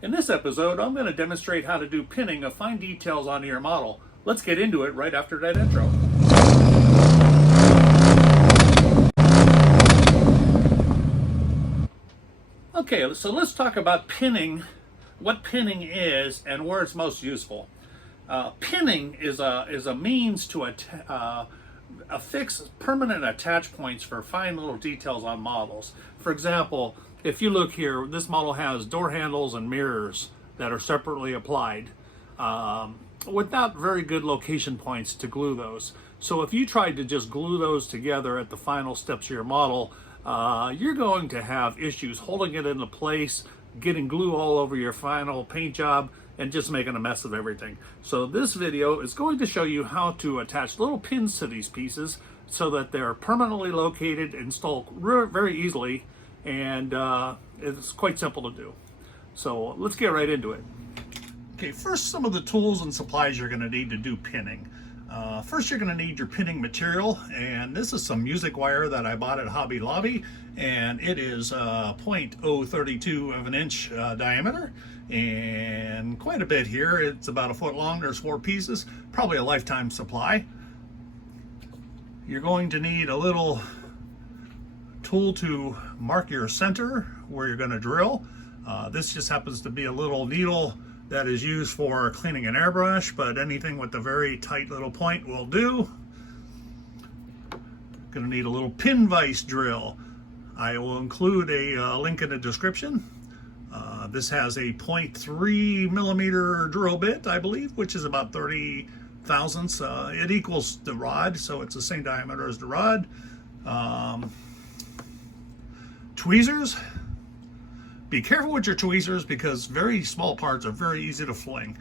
In this episode, I'm going to demonstrate how to do pinning of fine details onto your model. Let's get into it right after that intro. Okay, so let's talk about pinning, what pinning is and where it's most useful. Pinning is a means to affix permanent attach points for fine little details on models. For example, if you look here, this model has door handles and mirrors that are separately applied without very good location points to glue those. So if you tried to just glue those together at the final steps of your model, you're going to have issues holding it into place, getting glue all over your final paint job, and just making a mess of everything. So this video is going to show you how to attach little pins to these pieces so that they're permanently located, installed very easily, and it's quite simple to do. So let's get right into it. Okay, first, some of the tools and supplies you're going to need to do pinning. First, you're going to need your pinning material, and this is some music wire that I bought at Hobby Lobby, and it is 0.032 of an inch diameter, and quite a bit here. It's about a foot long. There's 4 pieces, probably a lifetime supply. You're going to need a little tool to mark your center where you're going to drill. This just happens to be a little needle that is used for cleaning an airbrush, but anything with a very tight little point will do. Going to need a little pin vise drill. I will include a link in the description. This has a 0.3 millimeter drill bit, I believe, which is about 30 thousandths. It equals the rod, so it's the same diameter as the rod. Tweezers. Be careful with your tweezers because very small parts are very easy to fling.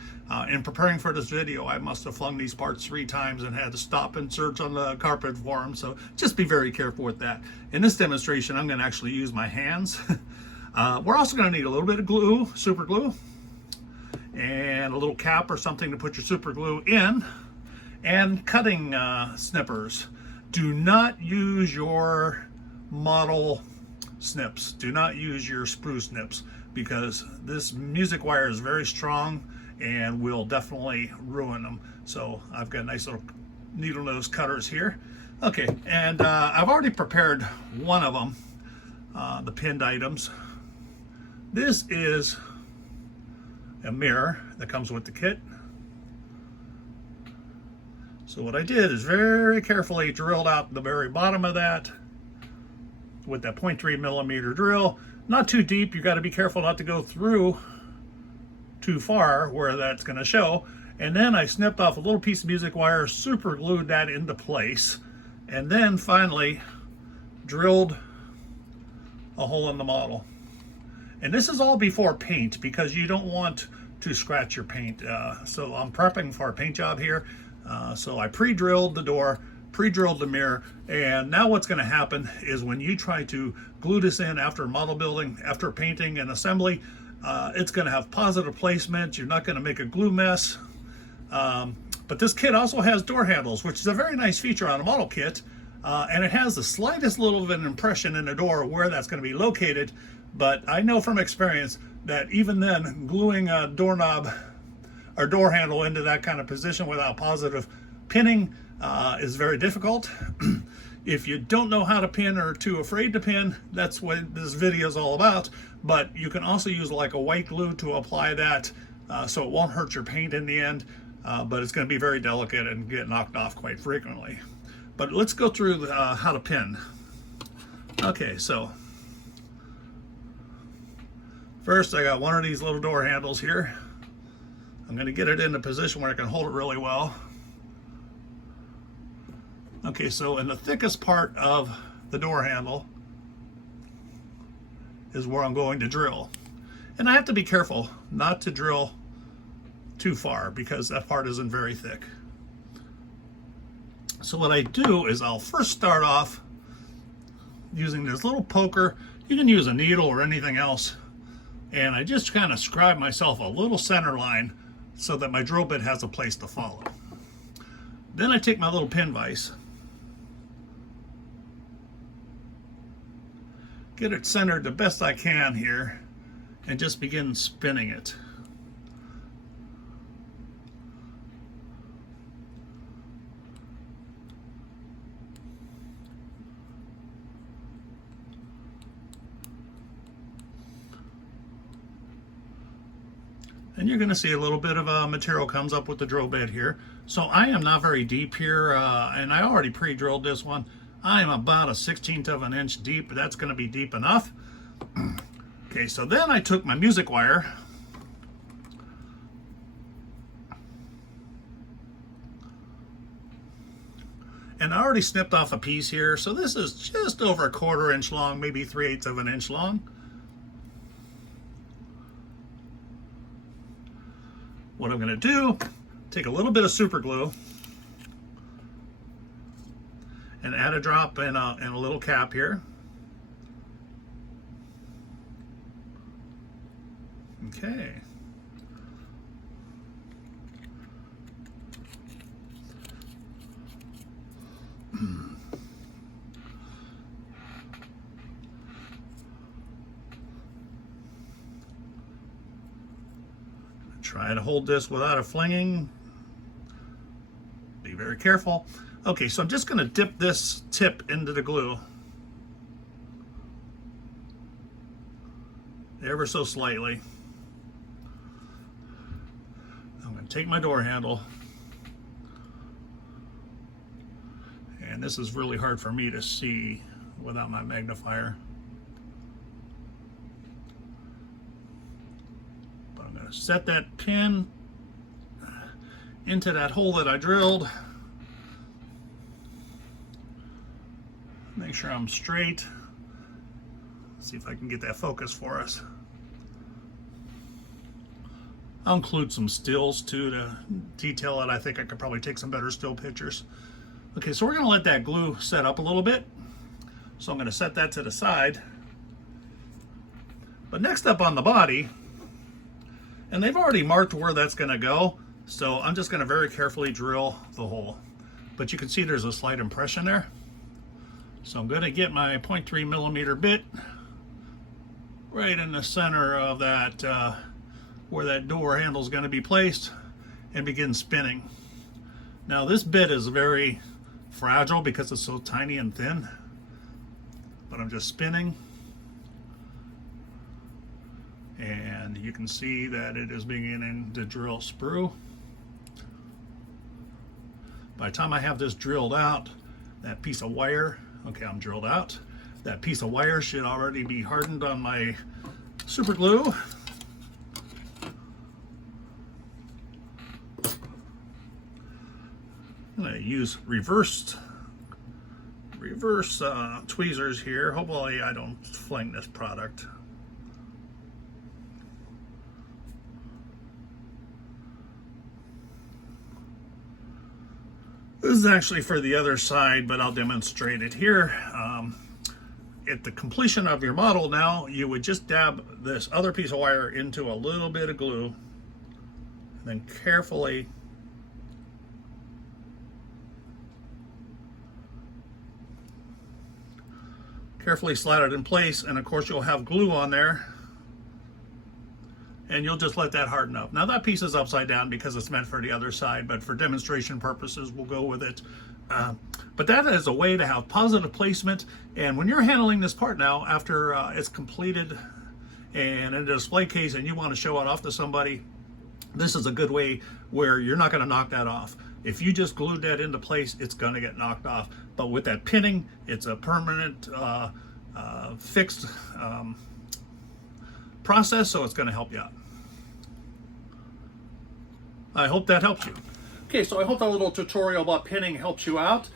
In preparing for this video, I must have flung these parts 3 times and had to stop and search on the carpet for them, so just be very careful with that. In this demonstration, I'm going to actually use my hands. We're also going to need a little bit of glue, super glue, and a little cap or something to put your super glue in, and cutting snippers. Do not use your model snips. Do not use your sprue snips because this music wire is very strong and will definitely ruin them. So I've got nice little needle nose cutters here. Okay, and I've already prepared one of them, the pinned items. This is a mirror that comes with the kit. So what I did is very carefully drilled out the very bottom of that with that 0.3 millimeter drill. Not too deep. You got to be careful not to go through too far where that's going to show. And then I snipped off a little piece of music wire, super glued that into place, and then finally drilled a hole in the model. And this is all before paint because you don't want to scratch your paint. So I'm prepping for a paint job here. So I pre-drilled the door, pre-drilled the mirror, and now what's going to happen is when you try to glue this in after model building, after painting and assembly, it's going to have positive placement. You're not going to make a glue mess. But this kit also has door handles, which is a very nice feature on a model kit, and it has the slightest little of an impression in the door where that's going to be located. But I know from experience that even then, gluing a doorknob or door handle into that kind of position without positive pinning is very difficult. If you don't know how to pin or too afraid to pin, that's what this video is all about. But you can also use like a white glue to apply that so it won't hurt your paint in the end, but it's going to be very delicate and get knocked off quite frequently. But let's go through how to pin. Okay, so first I got one of these little door handles here. I'm going to get it in a position where I can hold it really well. Okay, so in the thickest part of the door handle is where I'm going to drill. And I have to be careful not to drill too far because that part isn't very thick. So what I do is I'll first start off using this little poker. You can use a needle or anything else. And I just kind of scribe myself a little center line so that my drill bit has a place to follow. Then I take my little pin vise, get it centered the best I can here, and just begin spinning it. And you're going to see a little bit of material comes up with the drill bit here. So I am not very deep here, and I already pre-drilled this one. I am about a 1/16 of an inch deep. That's going to be deep enough. Okay, so then I took my music wire and I already snipped off a piece here. So this is just over a 1/4 inch long, maybe 3/8 of an inch long. What I'm going to do, take a little bit of super glue and add a drop in a little cap here. Okay. Try to hold this without it flinging. Be very careful. Okay, so I'm just going to dip this tip into the glue ever so slightly. I'm going to take my door handle, and this is really hard for me to see without my magnifier. Set that pin into that hole that I drilled. Make sure I'm straight. Let's see if I can get that focus for us. I'll include some stills too to detail it. I think I could probably take some better still pictures. Okay, so we're going to let that glue set up a little bit. So I'm going to set that to the side. But next up on the body, and they've already marked where that's going to go, so I'm just going to very carefully drill the hole. But you can see there's a slight impression there. So I'm going to get my 0.3 millimeter bit right in the center of that, where that door handle is going to be placed, and begin spinning. Now this bit is very fragile because it's so tiny and thin, but I'm just spinning. And you can see that it is beginning to drill sprue. By the time I have this drilled out, that piece of wire, okay, I'm drilled out. That piece of wire should already be hardened on my super glue. I'm going to use reverse tweezers here. Hopefully I don't fling this product. This is actually for the other side, but I'll demonstrate it here. At the completion of your model now, you would just dab this other piece of wire into a little bit of glue, and then carefully slide it in place, and of course you'll have glue on there, and you'll just let that harden up. Now that piece is upside down because it's meant for the other side, but for demonstration purposes we'll go with it. But that is a way to have positive placement, and when you're handling this part now after it's completed and in a display case and you want to show it off to somebody, this is a good way where you're not going to knock that off. If you just glued that into place, it's going to get knocked off. But with that pinning, it's a permanent fixed process, so it's going to help you out. I hope that helps you. Okay, so I hope that little tutorial about pinning helps you out.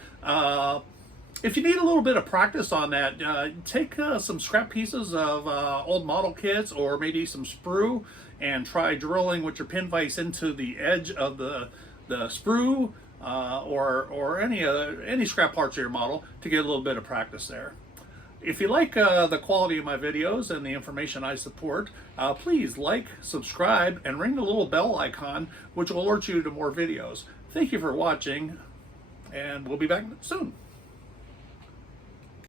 If you need a little bit of practice on that, take some scrap pieces of old model kits or maybe some sprue and try drilling with your pin vise into the edge of the sprue or any scrap parts of your model to get a little bit of practice there. If you like the quality of my videos and the information I support, please like, subscribe, and ring the little bell icon, which will alert you to more videos. Thank you for watching, and we'll be back soon.